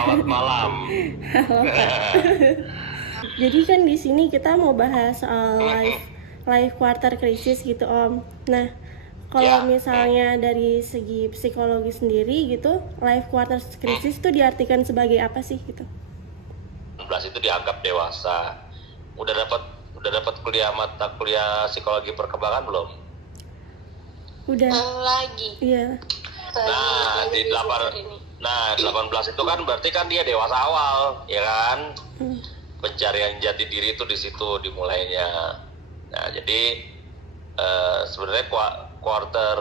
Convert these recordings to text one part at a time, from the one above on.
Selamat malam. Halo Kak. Jadi kan di sini kita mau bahas soal life quarter crisis gitu Om. Nah, kalau Ya, misalnya dari segi psikologi sendiri gitu, life quarter crisis itu diartikan sebagai apa sih gitu? 16 itu dianggap dewasa. Udah dapat udah dapat mata kuliah psikologi perkembangan belum? Udah. Lagi. Iya. Nah, di 18 itu kan berarti kan dia dewasa awal, ya kan? Pencarian jati diri itu di situ dimulainya. Nah, jadi sebenarnya quarter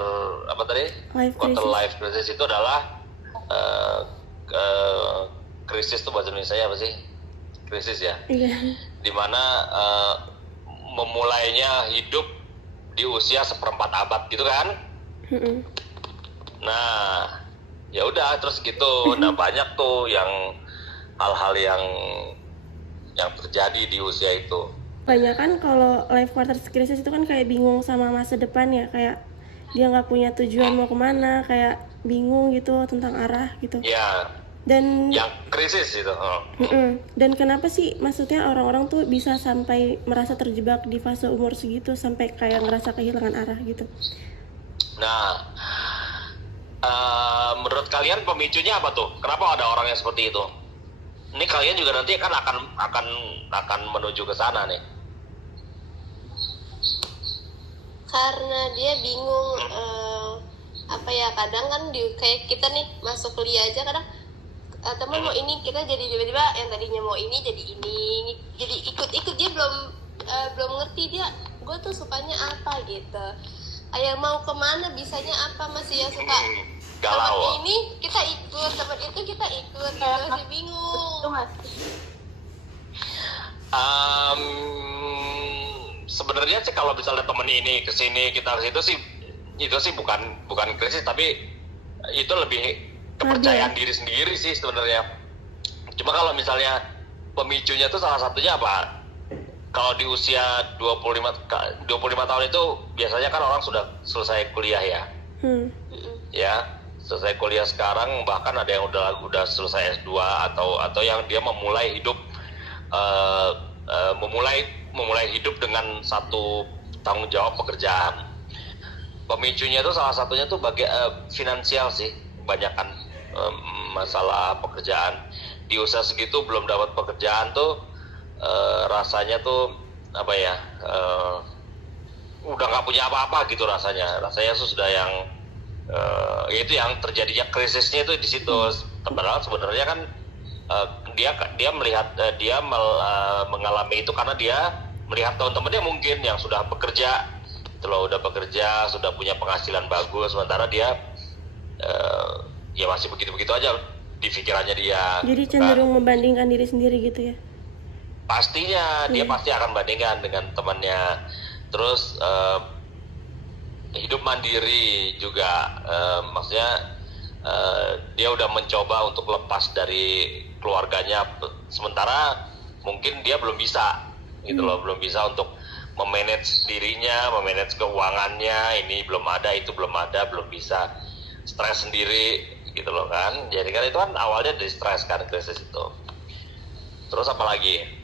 apa tadi? Quarter life crisis itu adalah krisis itu bahasa Indonesia apa sih? Krisis ya. Iya. Dimana memulainya hidup di usia seperempat abad gitu kan. Nah ya udah terus gitu. Nah banyak tuh yang hal-hal yang terjadi di usia itu. Banyak kan kalau life quarter crisis itu kan kayak bingung sama masa depan ya, kayak dia nggak punya tujuan mau kemana, kayak bingung gitu tentang arah gitu. Ya. Dan yang krisis itu. Dan kenapa sih maksudnya orang-orang tuh bisa sampai merasa terjebak di fase umur segitu sampai kayak ngerasa kehilangan arah gitu? Nah, menurut kalian pemicunya apa tuh? Kenapa ada orang yang seperti itu? Ini kalian juga nanti kan akan menuju ke sana nih. Karena dia bingung apa ya, kadang kan kayak kita nih masuk kuliah aja kadang teman mau ini, kita jadi tiba-tiba yang tadinya mau ini jadi ini, jadi ikut dia belum ngerti dia gue tuh sukanya apa gitu, yang mau kemana bisanya apa, masih yang suka galau. Teman ini kita ikut, teman itu kita ikut, masih bingung. Sebenarnya sih kalau misalnya temen ini kesini kita ke situ sih, itu sih bukan krisis, tapi itu lebih kepercayaan diri sendiri sih sebenarnya. Cuma kalau misalnya pemicunya tuh salah satunya apa? Kalau di usia 25 tahun itu biasanya kan orang sudah selesai kuliah ya. Ya, selesai kuliah sekarang, bahkan ada yang udah selesai S2 atau yang dia memulai hidup memulai hidup dengan satu tanggung jawab pekerjaan. Pemicunya itu salah satunya tuh finansial sih, kebanyakan masalah pekerjaan. Di usia segitu belum dapat pekerjaan tuh rasanya tuh apa ya, udah nggak punya apa-apa gitu rasanya sudah yang itu yang terjadinya krisisnya itu di situ. Padahal sebenarnya kan dia melihat mengalami itu karena dia melihat teman-temannya mungkin yang sudah bekerja, udah bekerja, sudah punya penghasilan bagus, sementara dia ya masih begitu-begitu aja di pikirannya dia. Jadi cenderung membandingkan diri sendiri gitu ya? Pastinya dia pasti akan bandingkan dengan temannya. Terus hidup mandiri juga, maksudnya dia udah mencoba untuk lepas dari keluarganya, sementara mungkin dia belum bisa gitu loh, belum bisa untuk memanage dirinya, memanage keuangannya, ini belum ada, itu belum ada, belum bisa, stres sendiri gitu loh kan. Jadi kan itu kan awalnya dari stres kan, krisis itu. Terus apa lagi?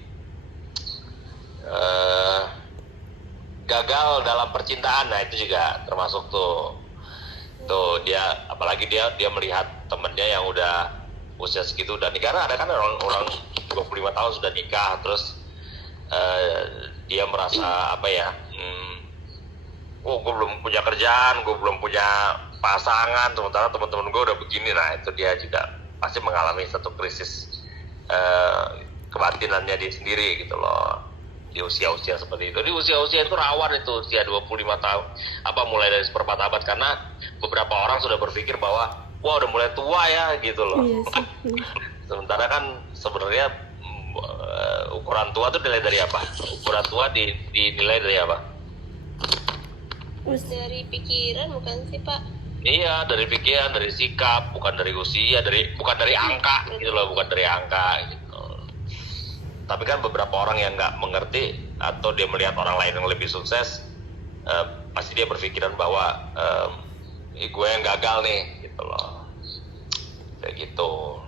Gagal dalam percintaan, nah itu juga termasuk tuh dia, apalagi dia melihat temennya yang udah usia segitu udah nikah. Ada kan orang 25 tahun sudah nikah, terus dia merasa apa ya, gue belum punya kerjaan, gue belum punya pasangan, sementara teman-teman gue udah begini. Nah itu dia juga pasti mengalami satu krisis kebatinannya dia sendiri gitu loh, di usia-usia seperti itu. Di usia-usia itu rawan, itu usia 25 tahun mulai dari seperempat abad, karena beberapa orang sudah berpikir bahwa wah udah mulai tua ya gitu loh. Sementara kan sebenarnya ukuran tua itu dinilai dari apa? Ukuran tua dinilai dari apa? Dari pikiran bukan sih Pak? Iya, dari pikiran, dari sikap, bukan dari usia, bukan dari angka gitu loh, bukan dari angka gitu. Tapi kan beberapa orang yang nggak mengerti atau dia melihat orang lain yang lebih sukses, pasti dia berpikiran bahwa gue yang gagal nih gitu loh, kayak gitu.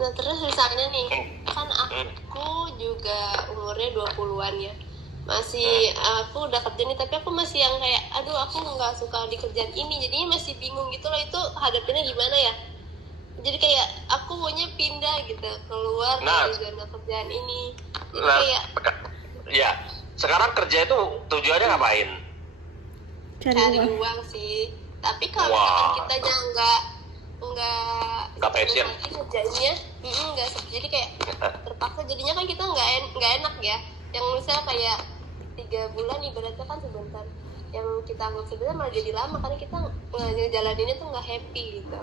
Nah terus misalnya nih, kan aku juga umurnya 20-an ya. Masih aku udah kerja nih, tapi aku masih yang kayak aduh aku nggak suka di kerjaan ini, jadinya masih bingung gitu loh, itu hadapinnya gimana ya. Jadi kayak aku maunya pindah gitu, keluar dari zona kerjaan ini. Jadi kayak ya sekarang kerja itu tujuannya ngapain? cari uang sih. Tapi kalau misalkan kitanya nggak passion kerjanya, nggak, jadi kayak terpaksa, jadinya kan kita nggak enak ya. Yang misalnya kayak 3 bulan ibaratnya kan sebentar, yang kita anggap sebentar malah jadi lama karena kita ngejalaninnya tuh nggak happy gitu.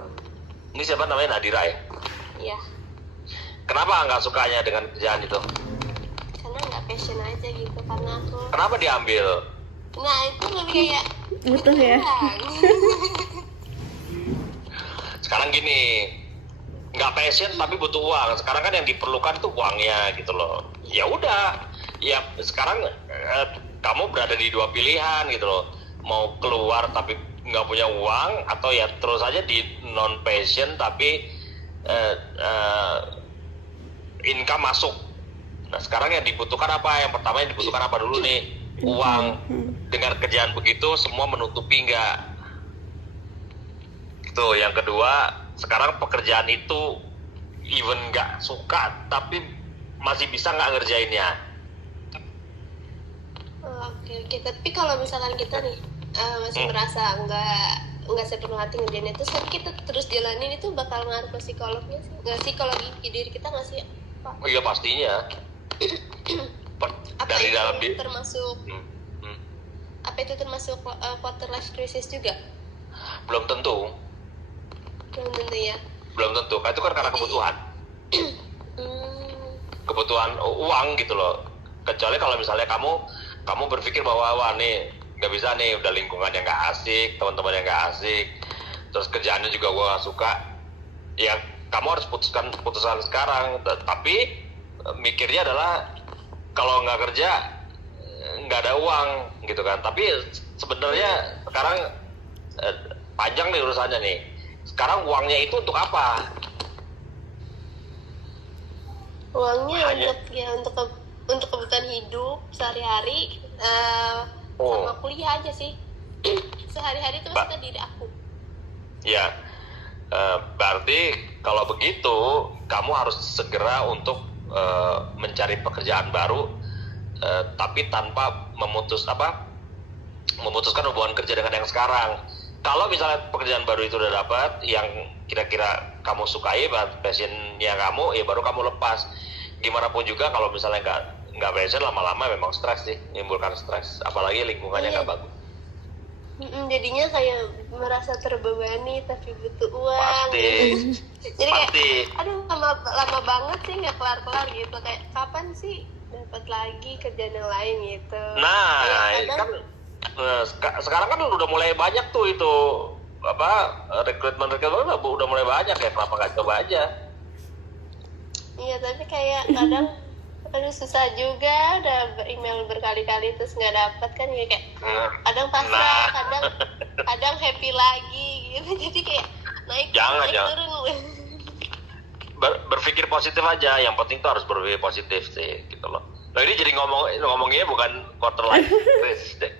Ini siapa namanya, Nadira ya? Iya. Kenapa nggak sukanya dengan kerjaan itu? Karena nggak passion aja gitu, karena aku. Kenapa diambil? Nah itu lebih kayak butuh ya. Sekarang gini, nggak passion tapi butuh uang. Sekarang kan yang diperlukan tuh uangnya gitu loh. Ya udah, ya sekarang kamu berada di 2 pilihan gitu loh. Mau keluar tapi nggak punya uang, atau ya terus aja di non passion tapi income masuk. Nah sekarang yang dibutuhkan apa? Yang pertama yang dibutuhkan apa dulu nih? Uang. Dengan kerjaan begitu semua menutupi nggak? Tuh yang kedua, sekarang pekerjaan itu even nggak suka tapi masih bisa nggak ngerjainnya. Oke. Tapi kalau misalkan kita nih masih merasa nggak sepenuh hati ngerjain itu, tapi kita terus jalanin, itu bakal ngaruh ke psikolognya sih, nggak psikologi diri kita nggak sih Pak? Oh iya pastinya. Dari dalam diri termasuk apa itu termasuk quarter life crisis juga? Belum tentu ya. Belum tentu, itu kan karena kebutuhan. Kebutuhan uang gitu loh. Kecuali kalau misalnya kamu berpikir bahwa wah nih nggak bisa nih, udah lingkungannya nggak asik, teman-temannya nggak asik, terus kerjaannya juga gue nggak suka, ya kamu harus putusan sekarang. Tapi mikirnya adalah kalau nggak kerja nggak ada uang gitu kan. Tapi sebenarnya sekarang panjang nih urusannya nih. Sekarang uangnya itu untuk apa? Uangnya untuk kebutuhan hidup sehari-hari, sama kuliah aja sih. Sehari-hari itu maksudnya diri aku. Ya, berarti kalau begitu kamu harus segera untuk mencari pekerjaan baru, tapi tanpa memutuskan hubungan kerja dengan yang sekarang. Kalau misalnya pekerjaan baru itu udah dapat yang kira-kira kamu sukai, passionnya kamu, ya baru kamu lepas. Gimana pun juga kalau misalnya nggak passion, lama-lama memang stres sih, menimbulkan stres, apalagi lingkungannya nggak bagus. Jadinya kayak merasa terbebani tapi butuh uang. Pasti. Jadi kayak aduh lama banget sih nggak kelar-kelar gitu, kayak kapan sih dapat lagi kerjaan yang lain gitu. Nah kan sekarang kan udah mulai banyak tuh itu rekrutmen udah mulai banyak ya, kenapa nggak coba aja? Iya tapi kayak kadang aduh susah juga, udah email berkali-kali terus nggak dapet kan, ya kayak kadang pasrah, kadang happy lagi gitu. Jadi kayak naik turun. Berpikir positif aja, yang penting tuh harus berpikir positif sih gitu loh. Nah ini jadi ngomongnya bukan quarter life crisis deh,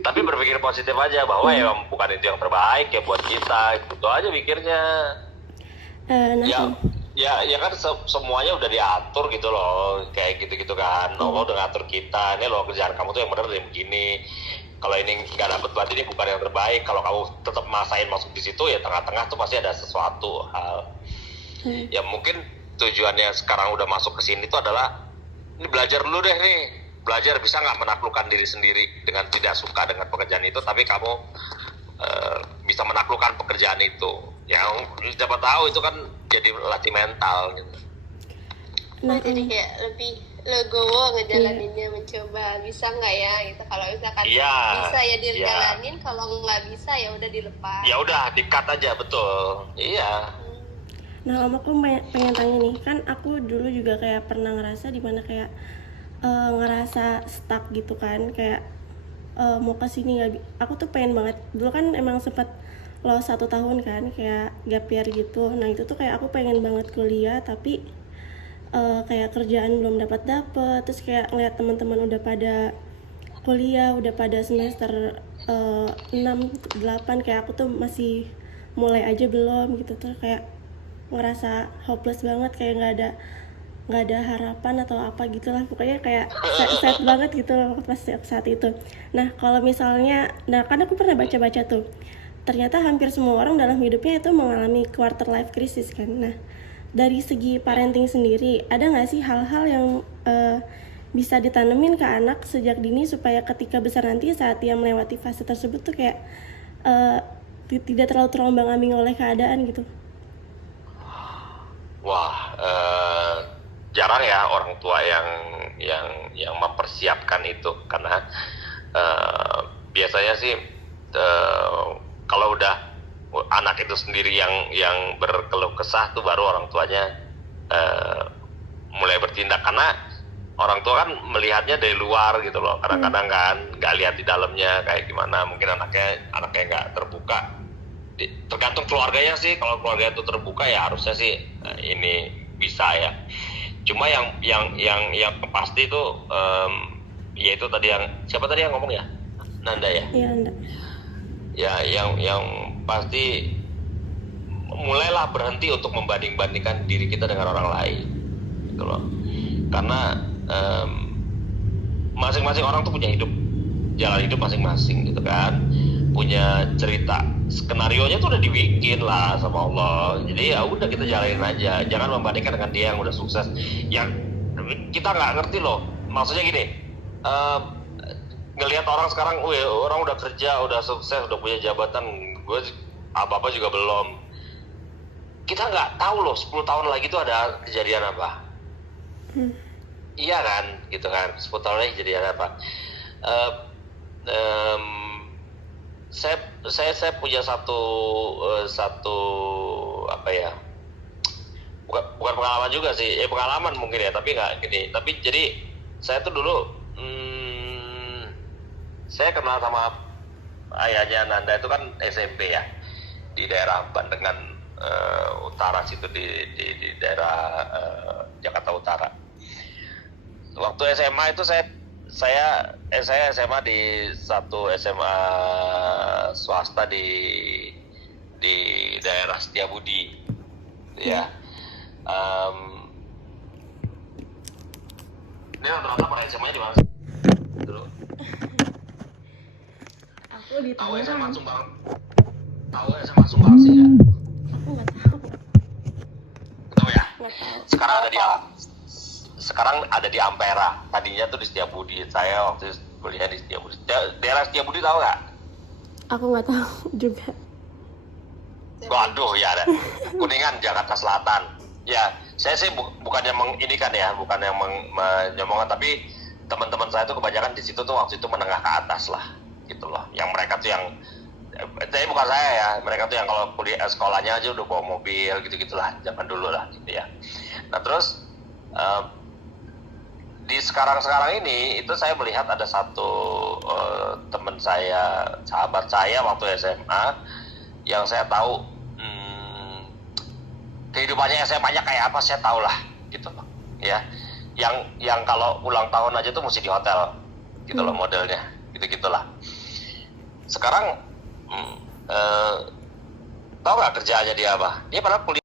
tapi berpikir positif aja bahwa ya bukan itu yang terbaik ya buat kita, gitu aja mikirnya. Ya kan semuanya udah diatur gitu loh, kayak gitu kan. Allah udah ngatur kita, ini loh kerjaan kamu tuh yang bener yang begini. Kalau ini nggak dapet berarti ini bukan yang terbaik. Kalau kamu tetap masain masuk di situ, ya tengah-tengah tuh pasti ada sesuatu hal. Ya mungkin tujuannya sekarang udah masuk ke sini tuh adalah ini belajar dulu deh nih, belajar bisa nggak menaklukkan diri sendiri dengan tidak suka dengan pekerjaan itu, tapi kamu bisa menaklukkan pekerjaan itu. Yang siapa tahu itu kan jadi latih mental gitu. Jadi kayak lebih legowo ngejalaninnya, mencoba bisa nggak ya gitu. Kalau misalkan bisa ya dijalanin, kalau nggak bisa ya udah dilepas. Ya udah di-cut aja, betul. Iya. Nah, Om, aku pengen tanya nih, kan aku dulu juga kayak pernah ngerasa dimana kayak ngerasa stuck gitu kan, kayak mau kesini nggak, aku tuh pengen banget dulu kan emang sempat lolos 1 tahun kan, kayak gap year gitu. Nah itu tuh kayak aku pengen banget kuliah tapi kayak kerjaan belum dapat, terus kayak ngeliat teman-teman udah pada kuliah, udah pada semester 6, 8, kayak aku tuh masih mulai aja belum gitu. Terus kayak ngerasa hopeless banget, kayak nggak ada harapan atau apa gitulah, pokoknya kayak sad banget gitu loh pas saat itu. Nah kalau misalnya, nah kan aku pernah baca-baca tuh, ternyata hampir semua orang dalam hidupnya itu mengalami quarter life crisis kan. Nah dari segi parenting sendiri, ada nggak sih hal-hal yang bisa ditanemin ke anak sejak dini supaya ketika besar nanti saat dia melewati fase tersebut tuh kayak tidak terlalu terombang-ambing oleh keadaan gitu? Wah, jarang ya orang tua yang mempersiapkan itu, karena biasanya sih kalau udah anak itu sendiri yang berkeluh kesah tuh baru orang tuanya mulai bertindak, karena orang tua kan melihatnya dari luar gitu loh, kadang-kadang kan nggak lihat di dalamnya kayak gimana. Mungkin anaknya nggak terbuka, tergantung keluarganya sih. Kalau keluarga itu terbuka ya harusnya sih ini bisa ya. Cuma yang pasti itu ya itu tadi yang siapa tadi yang ngomong ya, Nanda ya. Iya, Nanda. Ya yang pasti mulailah berhenti untuk membanding-bandingkan diri kita dengan orang lain gitu loh, karena masing-masing orang tuh punya jalan hidup masing-masing gitu kan, punya cerita, skenarionya tuh udah dibikin lah sama Allah. Jadi ya udah kita jalanin aja, jangan membandingkan dengan dia yang udah sukses. Yang kita nggak ngerti loh, maksudnya gini, ngelihat orang sekarang, orang udah kerja, udah sukses, udah punya jabatan, gue apa-apa juga belum. Kita nggak tahu loh 10 tahun lagi tuh ada kejadian apa. Iya kan, gitu kan, 10 tahun lagi kejadian apa. Saya punya satu apa ya, bukan pengalaman juga sih, pengalaman mungkin ya, tapi nggak gini. Tapi jadi saya tuh dulu saya kenal sama ayahnya Nanda itu kan SMP ya, di daerah Bandengan Utara situ, di daerah Jakarta Utara. Waktu SMA itu saya SMA di satu SMA swasta di daerah Setiabudi ya. Ini rata-rata pada SMA-nya di mana sih? Dulu. Aku di Tahu Tangerang. SMA Sumbang? Tahu SMA Sumbangsi ya? Aku nggak tahu. Tahu ya? Nggak tahu. Sekarang ada di Ampera. Tadinya tuh di Setiabudi. Saya waktu kuliah di Setiabudi. Daerah Setiabudi tahu nggak? Aku nggak tahu juga. Waduh, ya ada. Kuningan, Jakarta Selatan. Ya, saya sih bukannya menginikan ya, bukan yang menyombongkan, tapi teman-teman saya tuh kebanyakan di situ tuh waktu itu menengah ke atas lah, gitu loh. Yang mereka tuh yang, tapi bukan saya ya, mereka tuh yang kalau kuliah sekolahnya aja udah bawa mobil gitu-gitulah, zaman dulu lah, gitu ya. Nah terus di sekarang ini itu saya melihat ada satu teman saya, sahabat saya waktu SMA, yang saya tahu kehidupannya SMA-nya kayak apa saya tahu lah, gitu loh ya. Yang kalau ulang tahun aja tuh mesti di hotel gitu loh modelnya, gitu-gitulah. Sekarang tahu nggak kerjaannya dia apa? Dia padahal kuliah